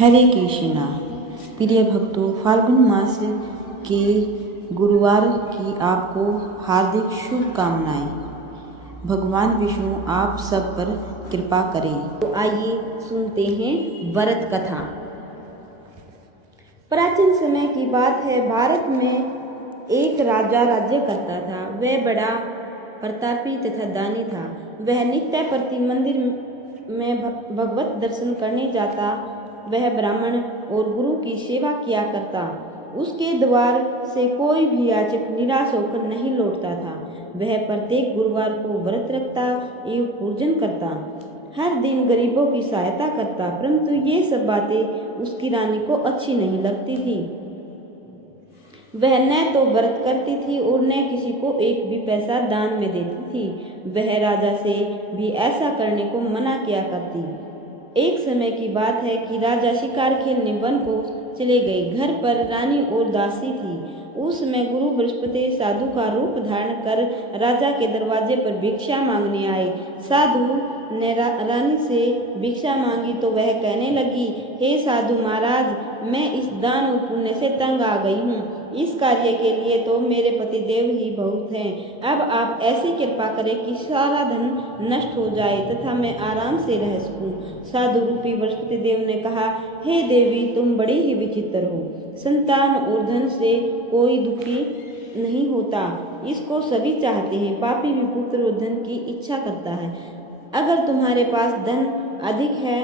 हरे कृष्णा। प्रिय भक्तों, फाल्गुन मास के गुरुवार की आपको हार्दिक शुभकामनाएं। भगवान विष्णु आप सब पर कृपा करें। तो आइए सुनते हैं व्रत कथा। प्राचीन समय की बात है। भारत में एक राजा राज्य करता था। वह बड़ा प्रतापी तथा दानी था। वह नित्य प्रति मंदिर में भगवत दर्शन करने जाता। वह ब्राह्मण और गुरु की सेवा किया करता। उसके द्वार से कोई भी याचक निराश होकर नहीं लौटता था। वह प्रत्येक गुरुवार को व्रत रखता एवं पूजन करता। हर दिन गरीबों की सहायता करता। परंतु ये सब बातें उसकी रानी को अच्छी नहीं लगती थी। वह न तो व्रत करती थी और न किसी को एक भी पैसा दान में देती थी। वह राजा से भी ऐसा करने को मना किया करती। एक समय की बात है कि राजा शिकार खेलने वन को चले गए। घर पर रानी और दासी थी। उस समय गुरु बृहस्पति साधु का रूप धारण कर राजा के दरवाजे पर भिक्षा मांगने आए। साधु ने रानी से भिक्षा मांगी तो वह कहने लगी, हे साधु महाराज, मैं इस दान और पुण्य से तंग आ गई हूँ। इस कार्य के लिए तो मेरे पति देव ही बहुत हैं। अब आप ऐसी कृपा करें कि सारा धन नष्ट हो जाए तथा मैं आराम से रह सकूं। साधु रूपी बृहस्पति देव ने कहा, हे देवी, तुम बड़ी ही विचित्र हो। संतान और धन से कोई दुखी नहीं होता, इसको सभी चाहते हैं। पापी भी पुत्र और धन की इच्छा करता है। अगर तुम्हारे पास धन अधिक है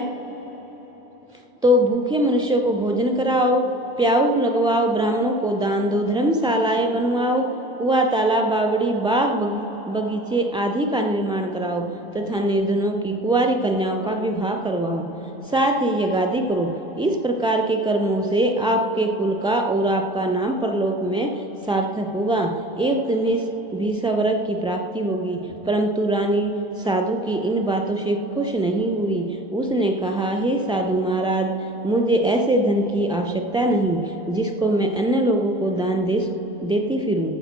तो भूखे मनुष्यों को भोजन कराओ, प्याऊ लगवाओ, ब्राह्मणों को दान दो, धर्मशालाएं बनवाओ, कुआं, तालाब, बावड़ी, बाग बगीचे आदि का निर्माण कराओ तथा निर्धनों की कुंवारी कन्याओं का विवाह करवाओ। साथ ही यज्ञादि करो। इस प्रकार के कर्मों से आपके कुल का और आपका नाम परलोक में सार्थक होगा एवं तुम्हें भी स्वर्ग की प्राप्ति होगी। परंतु रानी साधु की इन बातों से खुश नहीं हुई। उसने कहा, हे साधु महाराज, मुझे ऐसे धन की आवश्यकता नहीं जिसको मैं अन्य लोगों को दान देती फिरूं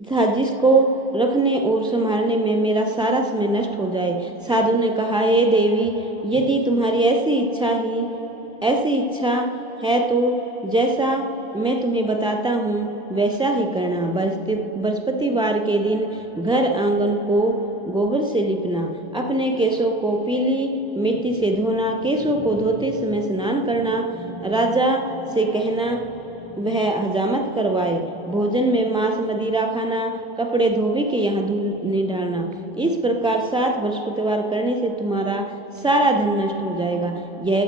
तथा जिसको रखने और संभालने में मेरा सारा समय नष्ट हो जाए। साधु ने कहा, हे देवी, यदि तुम्हारी ऐसी इच्छा है तो जैसा मैं तुम्हें बताता हूँ वैसा ही करना। बृहस्पतिवार के दिन घर आंगन को गोबर से लिपना, अपने केशों को पीली मिट्टी से धोना, केशों को धोते समय स्नान करना, राजा से कहना वह हजामत करवाए, भोजन में मांस मदिरा खाना, कपड़े धोबी के यहाँ दूध नहीं डालना। इस प्रकार 7 बृहस्पतिवार करने से तुम्हारा सारा धन नष्ट हो जाएगा। ये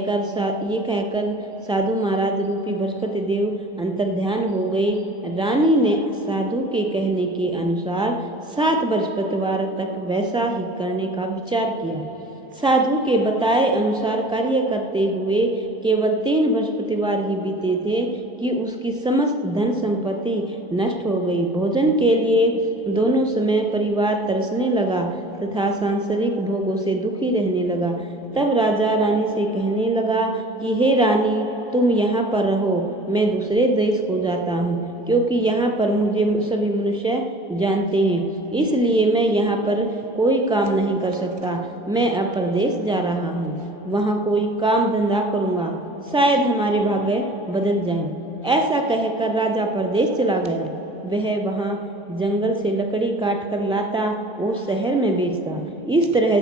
कहकर साधु महाराज रूपी बृहस्पति देव अंतर्ध्यान हो गए। रानी ने साधु के कहने के अनुसार 7 बृहस्पतिवार तक वैसा ही करने का विचार किया। साधु के बताए अनुसार कार्य करते हुए केवल 3 बृहस्पतिवार ही बीते थे कि उसकी समस्त धन संपत्ति नष्ट हो गई। भोजन के लिए दोनों समय परिवार तरसने लगा तथा सांसारिक भोगों से दुखी रहने लगा। तब राजा रानी से कहने लगा कि हे रानी, तुम यहाँ पर रहो, मैं दूसरे देश को जाता हूँ, क्योंकि यहाँ पर मुझे सभी मनुष्य जानते हैं, इसलिए मैं यहाँ पर कोई काम नहीं कर सकता। मैं अब परदेश जा रहा हूँ, वहाँ कोई काम धंधा करूँगा, शायद हमारे भाग्य बदल जाएं। ऐसा कहकर राजा परदेश चला गया। वह वहाँ जंगल से लकड़ी काट कर लाता और शहर में बेचता। इस तरह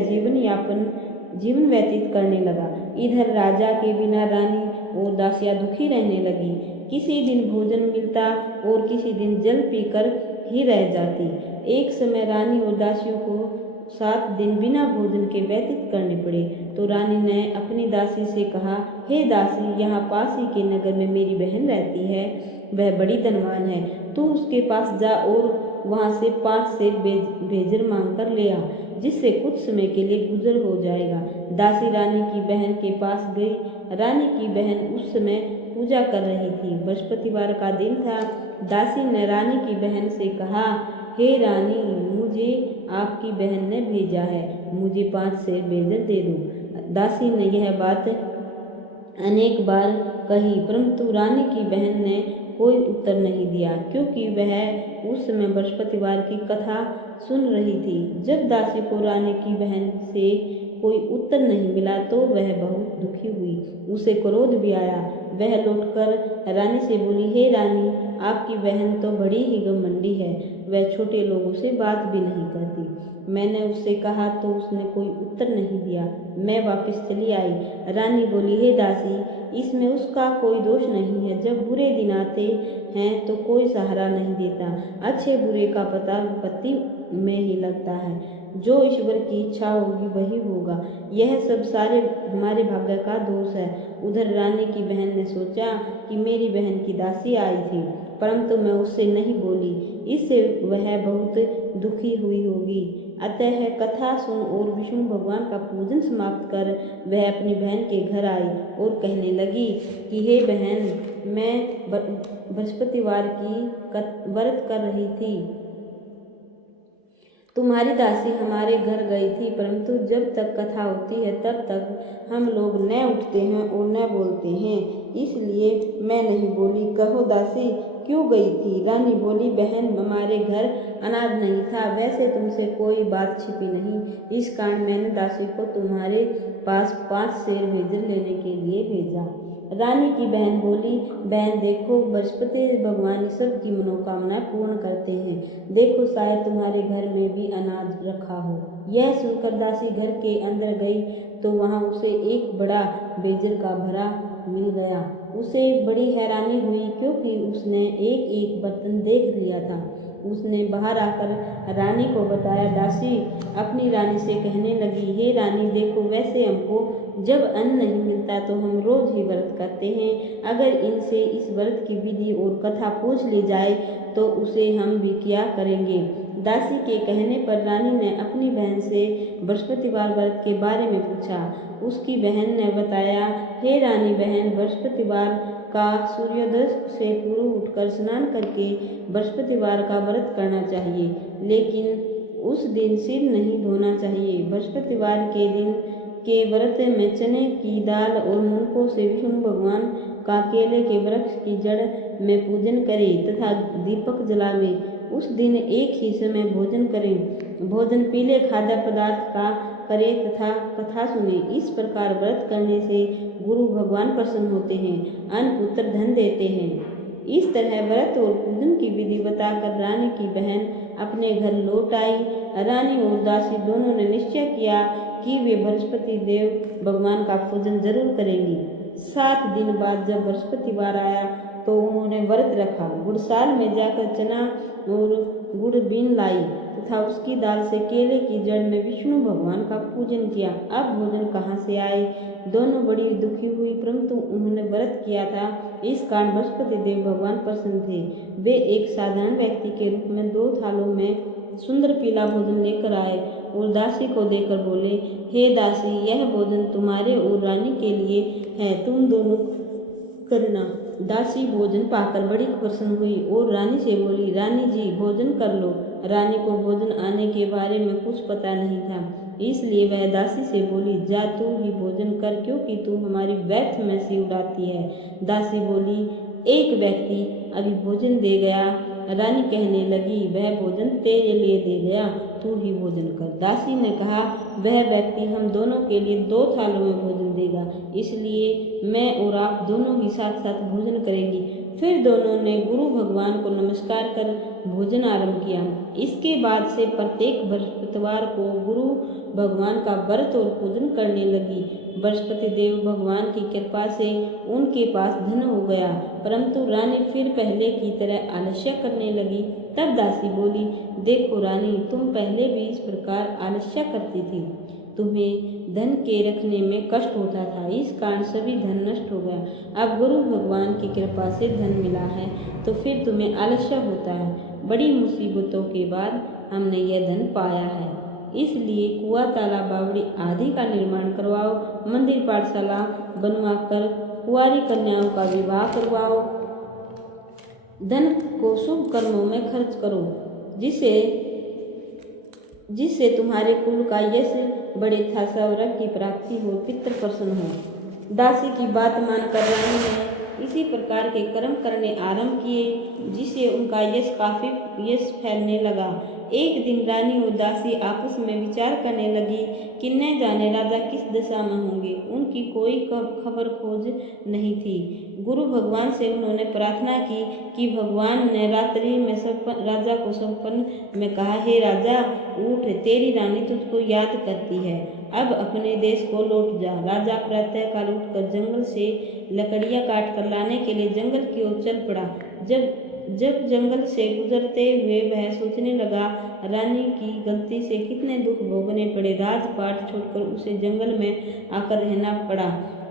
जीवन व्यतीत करने लगा। इधर राजा के बिना रानी और दासियां दुखी रहने लगी। किसी दिन भोजन मिलता और किसी दिन जल पीकर ही रह जाती। एक समय रानी और दासियों को 7 दिन बिना भोजन के व्यतीत करने पड़े तो रानी ने अपनी दासी से कहा, हे दासी, यहाँ पास ही के नगर में मेरी बहन रहती है, वह बड़ी धनवान है, तू उसके पास जा और वहाँ से 5 सेर भेजर मांग कर ले आ, जिससे कुछ समय के लिए गुजर हो जाएगा। दासी रानी की बहन के पास गई। रानी की बहन उस समय पूजा कर रही थी। बृहस्पतिवार का दिन था। दासी ने रानी की बहन से कहा, हे रानी, मुझे आपकी बहन ने भेजा है, मुझे 5 सेर भेजर दे दो। दासी ने यह बात अनेक बार कही, परंतु रानी की बहन ने कोई उत्तर नहीं दिया, क्योंकि वह उस समय बृहस्पतिवार की कथा सुन रही थी। जब दासी को रानी की बहन से कोई उत्तर नहीं मिला तो वह बहुत दुखी हुई। उसे क्रोध भी आया। वह लौटकर रानी से बोली, हे रानी, आपकी बहन तो बड़ी ही घमंडी है। वह छोटे लोगों से बात भी नहीं करती। मैंने उससे कहा तो उसने कोई उत्तर नहीं दिया। मैं वापस चली आई। रानी बोली, हे दासी, इसमें उसका कोई दोष नहीं है। जब बुरे दिन आते हैं तो कोई सहारा नहीं देता। अच्छे बुरे का पता विपत्ति में ही लगता है। जो ईश्वर की इच्छा होगी वही होगा। यह सब सारे हमारे भाग्य का दोष है। उधर रानी की बहन ने सोचा कि मेरी बहन की दासी आई थी, परंतु मैं उससे नहीं बोली। इससे वह बहुत दुखी हुई होगी। अतः कथा सुन और विष्णु भगवान का पूजन समाप्त कर वह अपनी बहन के घर आई और कहने लगी कि हे बहन, मैं बृहस्पतिवार की व्रत कर रही थी। तुम्हारी दासी हमारे घर गई थी, परंतु जब तक कथा होती है तब तक हम लोग न उठते हैं और न बोलते हैं, इसलिए मैं नहीं बोली। कहो दासी, क्यों गई थी? रानी बोली, बहन, हमारे घर अनाज नहीं था। वैसे तुमसे कोई बात छिपी नहीं। इस कारण मैंने दासी को तुम्हारे पास 5 सेर भेजर लेने के लिए भेजा। रानी की बहन बोली, बहन देखो, बृहस्पति भगवान सबकी मनोकामनाएं पूर्ण करते हैं। देखो, शायद तुम्हारे घर में भी अनाज रखा हो। यह सुनकर दासी घर के अंदर गई तो वहां उसे एक बड़ा बेजर का भरा मिल गया। उसे बड़ी हैरानी हुई क्योंकि उसने एक एक बर्तन देख लिया था। उसने बाहर आकर रानी को बताया। दासी अपनी रानी से कहने लगी, हे रानी देखो, वैसे हमको जब अन्न नहीं मिलता तो हम रोज ही व्रत करते हैं। अगर इनसे इस व्रत की विधि और कथा पूछ ली जाए तो उसे हम भी क्या करेंगे। दासी के कहने पर रानी ने अपनी बहन से बृहस्पतिवार व्रत के बारे में पूछा। उसकी बहन ने बताया, हे रानी बहन, बृहस्पतिवार का सूर्योदय से पूर्व उठकर स्नान करके बृहस्पतिवार का व्रत करना चाहिए, लेकिन उस दिन सिर नहीं धोना चाहिए। बृहस्पतिवार के दिन के व्रत में चने की दाल और मुनकों से विष्णु भगवान का केले के वृक्ष की जड़ में पूजन करें तथा दीपक जलावें। उस दिन एक ही समय भोजन करें। भोजन पीले खाद्य पदार्थ का करें तथा कथा सुने। इस प्रकार व्रत करने से गुरु भगवान प्रसन्न होते हैं, अन्न पुत्र धन देते हैं। इस तरह व्रत और पूजन की विधि बताकर रानी की बहन अपने घर लौट आई। रानी और दासी दोनों ने निश्चय किया कि वे बृहस्पति देव भगवान का पूजन जरूर करेंगी। 7 दिन बाद जब बृहस्पतिवार आया तो उन्होंने व्रत रखा। गुड़साल में जाकर चना और गुड़ बीन लाई तथा उसकी दाल से केले की जड़ में विष्णु भगवान का पूजन किया। अब भोजन कहाँ से आए? दोनों बड़ी दुखी हुई, परंतु उन्होंने व्रत किया था, इस कारण बृहस्पति देव भगवान प्रसन्न थे। वे एक साधारण व्यक्ति के रूप में 2 थालों में सुंदर पीला भोजन लेकर आए और दासी को देकर बोले, हे दासी, यह भोजन तुम्हारे और रानी के लिए है, तुम दोनों करना। दासी भोजन पाकर बड़ी प्रसन्न हुई और रानी से बोली, रानी जी, भोजन कर लो। रानी को भोजन आने के बारे में कुछ पता नहीं था, इसलिए वह दासी से बोली, जा तू ही भोजन कर, क्योंकि तू हमारी व्यर्थ में सी उड़ाती है। दासी बोली, एक व्यक्ति अभी भोजन दे गया। रानी कहने लगी, वह भोजन तेरे लिए दे गया, तू ही भोजन कर। दासी ने कहा, वह व्यक्ति हम दोनों के लिए 2 थालों में भोजन देगा, इसलिए मैं और आप दोनों ही साथ साथ भोजन करेंगी। फिर दोनों ने गुरु भगवान को नमस्कार कर भोजन आरंभ किया। इसके बाद से प्रत्येक बृहस्पतिवार को गुरु भगवान का व्रत और पूजन करने लगी। बृहस्पति देव भगवान की कृपा से उनके पास धन हो गया, परंतु रानी फिर पहले की तरह आलस्य करने लगी। तब दासी बोली, देखो रानी, तुम पहले भी इस प्रकार आलस्य करती थी। तुम्हें धन के रखने में कष्ट होता था, इस कारण सभी धन नष्ट हो गया। अब गुरु भगवान की कृपा से धन मिला है तो फिर तुम्हें आलस्य होता है। बड़ी मुसीबतों के बाद हमने यह धन पाया है, इसलिए कुआं, तालाब, बावड़ी आदि का निर्माण करवाओ, मंदिर पाठशाला बनवाकर कुंवारी कन्याओं का विवाह करवाओ, धन को शुभ कर्मों में खर्च करो, जिससे तुम्हारे कुल का यश बड़े तथा स्वर्ग की प्राप्ति हो, पितृ प्रसन्न हो। दासी की बात मानकर रानी ने इसी प्रकार के कर्म करने आरंभ किए, जिससे उनका यश फैलने लगा। एक दिन रानी और दासी आपस में विचार करने लगी कि न जाने राजा किस दशा में होंगे। उनकी कोई खबर खोज नहीं थी। गुरु भगवान से उन्होंने प्रार्थना की कि भगवान ने रात्रि में राजा को स्वप्न में कहा, हे राजा उठ, तेरी रानी तुझको याद करती है, अब अपने देश को लौट जा। राजा प्रातःकाल उठकर जंगल से लकड़ियां काट कर लाने के लिए जंगल की ओर चल पड़ा। जब जंगल से गुजरते हुए वह सोचने लगा, रानी की गलती से कितने दुख भोगने पड़े। राजपाट छोड़कर उसे जंगल में आकर रहना पड़ा।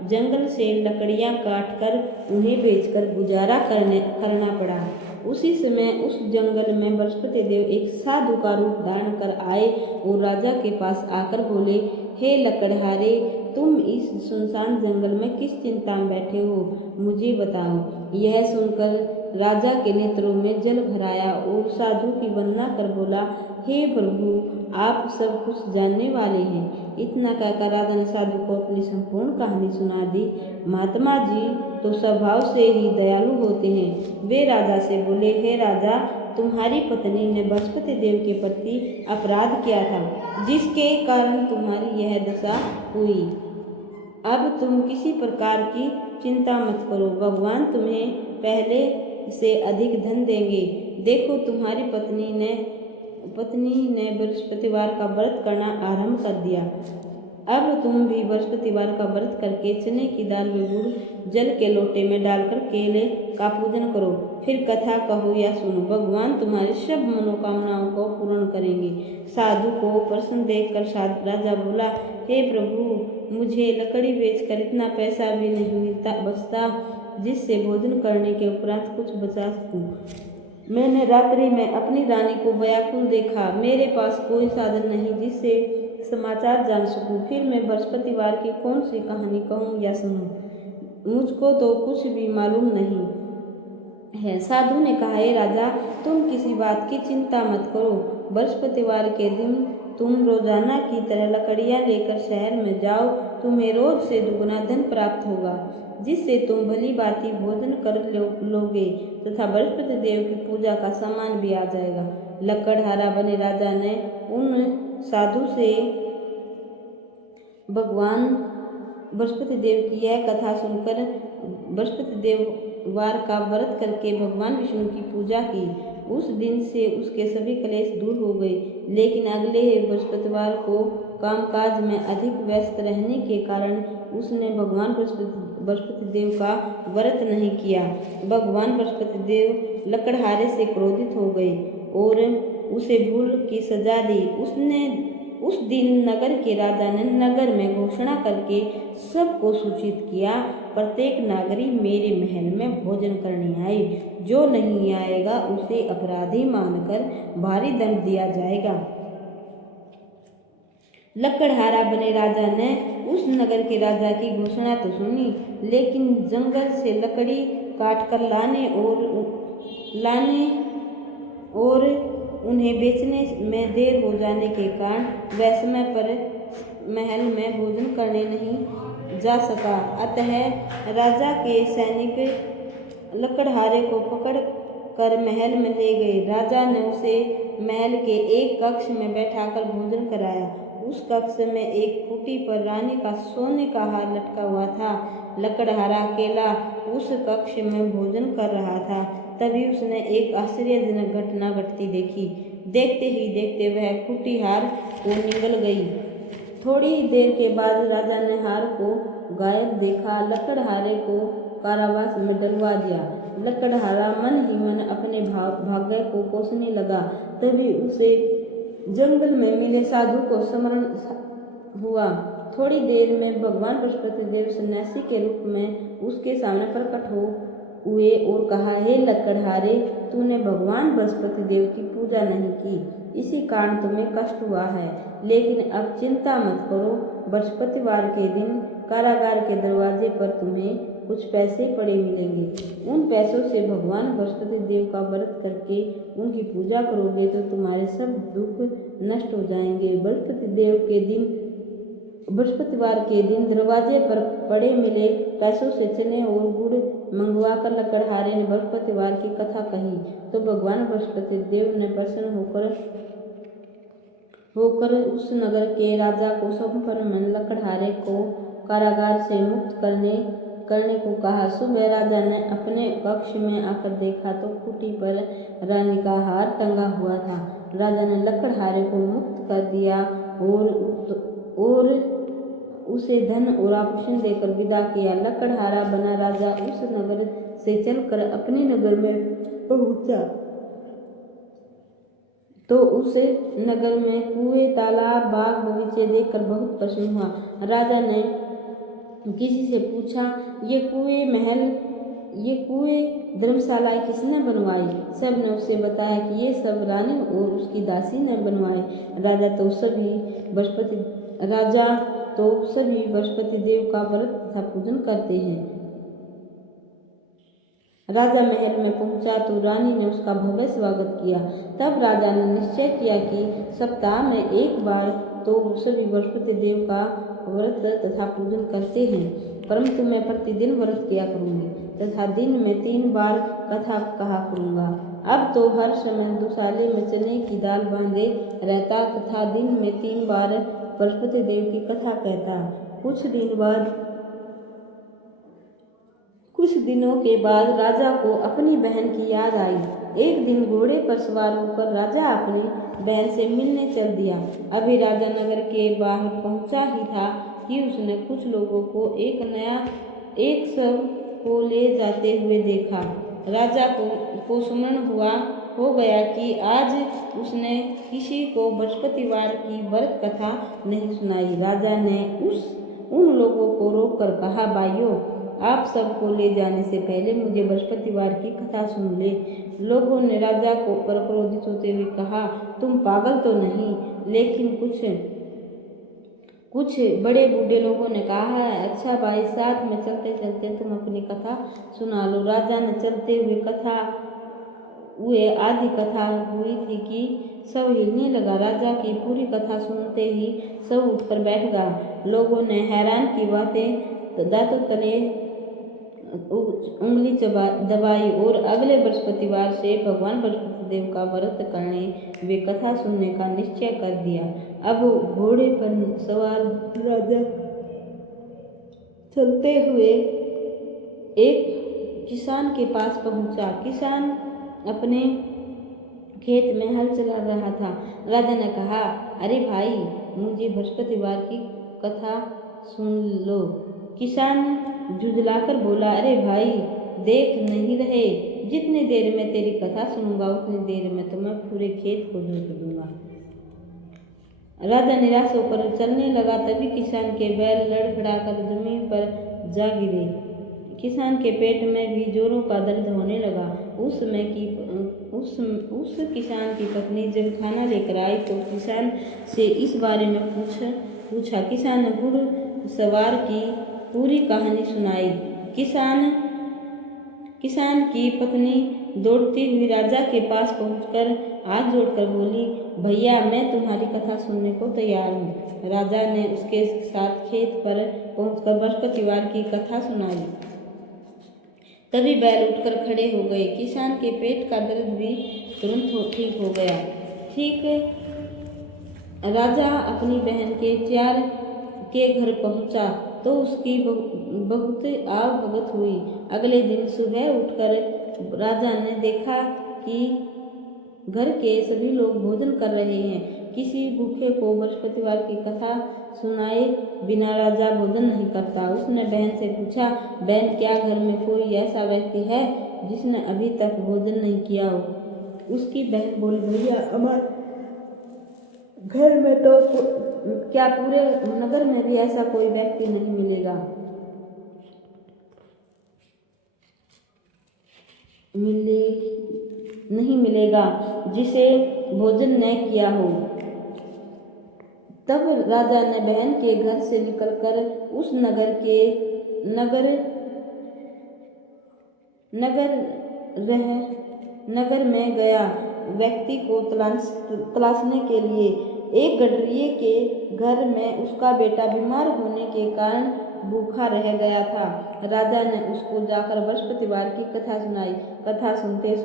जंगल से लकड़ियां काटकर उन्हें बेचकर गुजारा करना पड़ा। उसी समय उस जंगल में बृहस्पति देव एक साधु का रूप धारण कर आए और राजा के पास आकर बोले, हे लकड़हारे, तुम इस सुनसान जंगल में किस चिंता में बैठे हो, मुझे बताओ। यह सुनकर राजा के नेत्रों में जल भराया और साधु की वंदना कर बोला, हे प्रभु, आप सब कुछ जानने वाले हैं। इतना कहकर राजा ने साधु को अपनी संपूर्ण कहानी सुना दी। महात्मा जी तो स्वभाव से ही दयालु होते हैं। वे राजा से बोले, हे राजा, तुम्हारी पत्नी ने बृहस्पति देव के प्रति अपराध किया था, जिसके कारण तुम्हारी यह दशा हुई। अब तुम किसी प्रकार की चिंता मत करो, भगवान तुम्हें पहले से अधिक धन देंगे। देखो, तुम्हारी पत्नी ने बृहस्पतिवार का व्रत करना आरंभ कर दिया। अब तुम भी बृहस्पतिवार का व्रत करके चने की दाल में गुड़ जल के लोटे में डालकर केले का पूजन करो। फिर कथा कहो या सुनो, भगवान तुम्हारी सब मनोकामनाओं को पूर्ण करेंगे। साधु को प्रसन्न देखकर राजा बोला, हे प्रभु, मुझे लकड़ी बेचकर इतना पैसा भी नहीं बचता जिससे भोजन करने के उपरांत कुछ बचा सकूं। मैंने रात्रि में अपनी रानी को व्याकुल देखा। मेरे पास कोई साधन नहीं जिससे समाचार जान सकूं। फिर मैं बृहस्पतिवार की कौन सी कहानी कहूँ या सुनूं? मुझको तो कुछ भी मालूम नहीं है। साधु ने कहा, हे राजा, तुम किसी बात की चिंता मत करो। बृहस्पतिवार के दिन तुम रोजाना की तरह लकड़ियां लेकर शहर में जाओ। तुम्हें रोज से दुगना धन प्राप्त होगा, जिससे तुम भली भांति भोजन कर लोगे तथा बृहस्पति देव की पूजा का सामान भी आ जाएगा। लकड़हारा बने राजा ने उन साधु से भगवान बृहस्पति देव की यह कथा सुनकर बृहस्पति देववार का व्रत करके भगवान विष्णु की पूजा की। उस दिन से उसके सभी क्लेश दूर हो गए। लेकिन अगले बृहस्पतिवार को कामकाज में अधिक व्यस्त रहने के कारण उसने भगवान बृहस्पति देव का व्रत नहीं किया। भगवान बृहस्पति देव लकड़हारे से क्रोधित हो गए और उसे भूल की सजा दी। उस दिन नगर के राजा ने नगर में घोषणा करके सबको सूचित किया, प्रत्येक नागरी मेरे महल में भोजन करने आए। जो नहीं आएगा उसे अपराधी मानकर भारी दंड दिया जाएगा। लकड़हारा बने राजा ने उस नगर के राजा की घोषणा तो सुनी, लेकिन जंगल से लकड़ी काट कर लाने और उन्हें बेचने में देर हो जाने के कारण वह समय पर महल में भोजन करने नहीं जा सका। अतः राजा के सैनिक लकड़हारे को पकड़ कर महल में ले गए। राजा ने उसे महल के एक कक्ष में बैठाकर भोजन कराया। उस कक्ष में एक खूंटी पर रानी का सोने का हार लटका हुआ था। लकड़हारा अकेला उस कक्ष में भोजन कर रहा था। तभी उसने एक आश्चर्यजनक घटना घटती देखी। देखते ही देखते वह खूंटी हार को निगल गई। थोड़ी देर के बाद राजा ने हार को गायब देखा। लकड़हारे को कारावास में डलवा दिया। लकड़हारा मन ही मन अपने भाग्य को कोसने लगा। तभी उसे जंगल में मिले साधु को स्मरण हुआ। थोड़ी देर में भगवान बृहस्पति देव सन्यासी के रूप में उसके सामने प्रकट हुए और कहा, हे लकड़हारे, तूने भगवान बृहस्पति देव की पूजा नहीं की, इसी कारण तुम्हें कष्ट हुआ है। लेकिन अब चिंता मत करो, बृहस्पतिवार के दिन कारागार के दरवाजे पर तुम्हें कुछ पैसे पड़े मिलेंगे। उन पैसों से भगवान बृहस्पति देव का व्रत करके उनकी पूजा करोगे तो तुम्हारे सब दुख नष्ट हो जाएंगे। बृहस्पतिवार के दिन दरवाजे पर पड़े मिले पैसों से चने और गुड़ मंगवाकर लकड़हारे ने बृहस्पतिवार की कथा कही तो भगवान बृहस्पति देव ने प्रसन्न होकर होकर उस नगर के राजा को संपूर्ण लकड़हारे को कारागार से मुक्त करने को कहा। सुबह राजा ने अपने कक्ष में आकर देखा तो खूंटी पर रानी का हार टंगा हुआ था। राजा ने लकड़हारे को मुक्त कर दिया और उसे धन और आभूषण देकर विदा किया। लकड़हारा बना राजा उस नगर से चलकर अपने नगर में पहुंचा तो उस नगर में कुएं, तालाब, बाग बगीचे देखकर बहुत प्रसन्न हुआ। राजा ने किसी से पूछा, ये कुएं, धर्मशालाएं किसने बनवाई? सब ने उसे बताया कि ये सब रानी और उसकी दासी ने बनवाए। राजा तो सभी बृहस्पति देव का व्रत तथा पूजन करते हैं। राजा महल में पहुंचा तो रानी ने उसका भव्य स्वागत किया। तब राजा ने निश्चय किया कि सप्ताह में एक बार तो सभी बृहस्पति देव का व्रत तथा पूजन करते हैं, परंतु मैं प्रतिदिन व्रत किया करूंगी तथा दिन में 3 बार कथा कहा करूंगा। अब तो हर समय दुसाले में चने की दाल बांधे रहता तथा दिन में 3 बार बृहस्पति देव की कथा कहता। कुछ दिनों के बाद राजा को अपनी बहन की याद आई। एक दिन घोड़े पर सवार होकर राजा अपनी बहन से मिलने चल दिया। अभी राजा नगर के बाहर पहुंचा ही था कि उसने कुछ लोगों को एक शव को ले जाते हुए देखा। राजा को स्मरण हो गया कि आज उसने किसी को बृहस्पतिवार की व्रत कथा नहीं सुनाई। राजा ने उन लोगों को रोककर कहा, भाइयों, आप सबको ले जाने से पहले मुझे बृहस्पतिवार की कथा सुन ले। लोगों ने राजा को पर क्रोधित होते हुए कहा, तुम पागल तो नहीं? लेकिन कुछ बड़े बूढ़े लोगों ने कहा, अच्छा भाई, साथ में चलते चलते तुम अपनी कथा सुना लो। राजा ने चलते हुए आधी कथा हुई थी कि सब हिलने लगा। राजा की पूरी कथा सुनते ही सब उठकर बैठ गया। लोगों ने हैरान की बातें दांतों तले उंगली दबाई और अगले बृहस्पतिवार से भगवान बृहस्पति देव का व्रत करने वे कथा सुनने का निश्चय कर दिया। अब घोड़े पर सवार राजा चलते हुए एक किसान के पास पहुंचा। किसान अपने खेत में हल चला रहा था। राजा ने कहा, अरे भाई, मुझे बृहस्पतिवार की कथा सुन लो। किसान झुंझलाकर बोला, अरे भाई, देख नहीं रहे, जितनी देर में तेरी कथा सुनूंगा उतनी देर में तो मैं पूरे खेत को जोत दूंगा। राजा निराश होकर चलने लगा। तभी किसान के बैल लड़खड़ाकर जमीन पर जा गिरे। किसान के पेट में भी जोरों का दर्द होने लगा। उस किसान की पत्नी जब खाना लेकर आई तो किसान से इस बारे में पूछा। किसान ने घुड़सवार की पूरी कहानी सुनाई। किसान की पत्नी दौड़ती हुई राजा के पास पहुंचकर हाथ जोड़कर बोली, भैया, मैं तुम्हारी कथा सुनने को तैयार हूँ। राजा ने उसके साथ खेत पर पहुंचकर बृहस्पतिवार की कथा सुनाई। तभी बैल उठकर खड़े हो गए। किसान के पेट का दर्द भी तुरंत ठीक हो गया। राजा अपनी बहन के घर पहुंचा तो उसकी बहुत आवभगत हुई। अगले दिन सुबह उठकर राजा ने देखा कि घर के सभी लोग भोजन कर रहे हैं। किसी भूखे को बृहस्पतिवार की कथा सुनाए बिना राजा भोजन नहीं करता। उसने बहन से पूछा, बहन, क्या घर में कोई ऐसा व्यक्ति है जिसने अभी तक भोजन नहीं किया हो? उसकी बहन बोली, भैया, हमारे घर में तो क्या पूरे नगर में भी ऐसा कोई व्यक्ति नहीं मिलेगा जिसे भोजन न किया हो। तब राजा ने बहन के घर से निकलकर उस नगर में गया। व्यक्ति को तलाशने के लिए एक गडरिये के घर में उसका बेटा बीमार होने के कारण भूखा रह गया था। राजा ने उसको जाकर बृहस्पतिवार की कथा सुनाई। कथा सुनते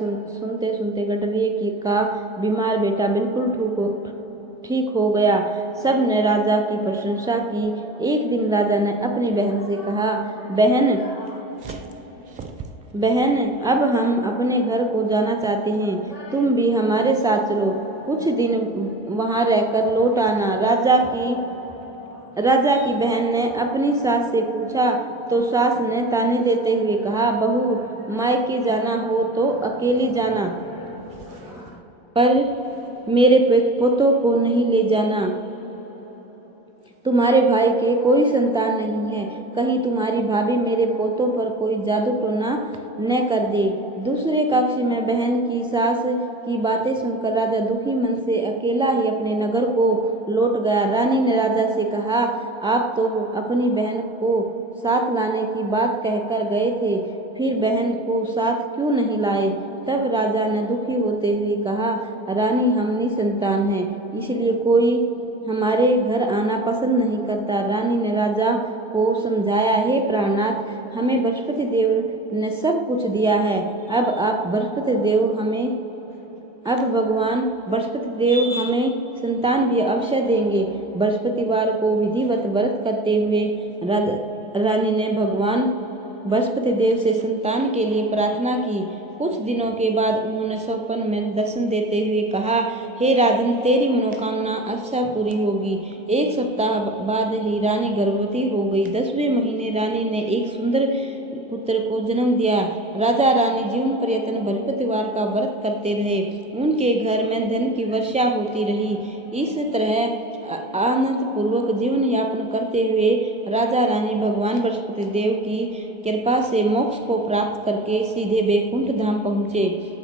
सुनते गडरिये का बीमार बेटा बिल्कुल ठीक हो गया। सब ने राजा की प्रशंसा की। एक दिन राजा ने अपनी बहन से कहा, बहन, अब हम अपने घर को जाना चाहते हैं, तुम भी हमारे साथ चलो, कुछ दिन वहाँ रहकर लौट आना। राजा की बहन ने अपनी सास से पूछा तो सास ने ताने देते हुए कहा, बहू, मायके जाना हो तो अकेली जाना, पर मेरे पोतों को नहीं ले जाना। तुम्हारे भाई के कोई संतान नहीं है, कहीं तुम्हारी भाभी मेरे पोतों पर कोई जादू टोना न कर दे। दूसरे कक्ष में बहन की सास की बातें सुनकर राजा दुखी मन से अकेला ही अपने नगर को लौट गया। रानी ने राजा से कहा, आप तो अपनी बहन को साथ लाने की बात कहकर गए थे, फिर बहन को साथ क्यों नहीं लाए? तब राजा ने दुखी होते हुए कहा, रानी, हम निसंतान हैं, इसलिए कोई हमारे घर आना पसंद नहीं करता। रानी ने राजा को समझाया, हे प्राणनाथ, हमें बृहस्पति देव ने सब कुछ दिया है, अब भगवान बृहस्पति देव हमें संतान भी अवश्य देंगे। बृहस्पतिवार को विधिवत व्रत करते हुए रानी ने भगवान बृहस्पति देव से संतान के लिए प्रार्थना की। कुछ दिनों के बाद उन्होंने स्वप्न में दर्शन देते हुए कहा, हे राजन, तेरी मनोकामना अवश्य पूरी होगी। एक सप्ताह बाद ही रानी गर्भवती हो गई। 10वें महीने रानी ने एक सुंदर पुत्र को जन्म दिया। राजा रानी जीवन पर्यंत बृहस्पतिवार का व्रत करते रहे। उनके घर में धन की वर्षा होती रही। इस तरह आनंद पूर्वक जीवन यापन करते हुए राजा रानी भगवान बृहस्पति देव की कृपा से मोक्ष को प्राप्त करके सीधे वैकुंठ धाम पहुँचे।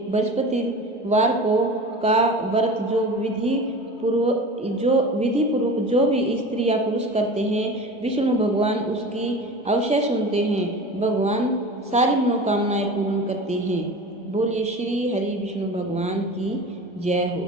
बृहस्पतिवार को का व्रत जो विधि पूर्वक जो भी स्त्री या पुरुष करते हैं, विष्णु भगवान उसकी अवश्य सुनते हैं। भगवान सारी मनोकामनाएं पूर्ण करते हैं। बोलिए श्री हरि विष्णु भगवान की जय हो।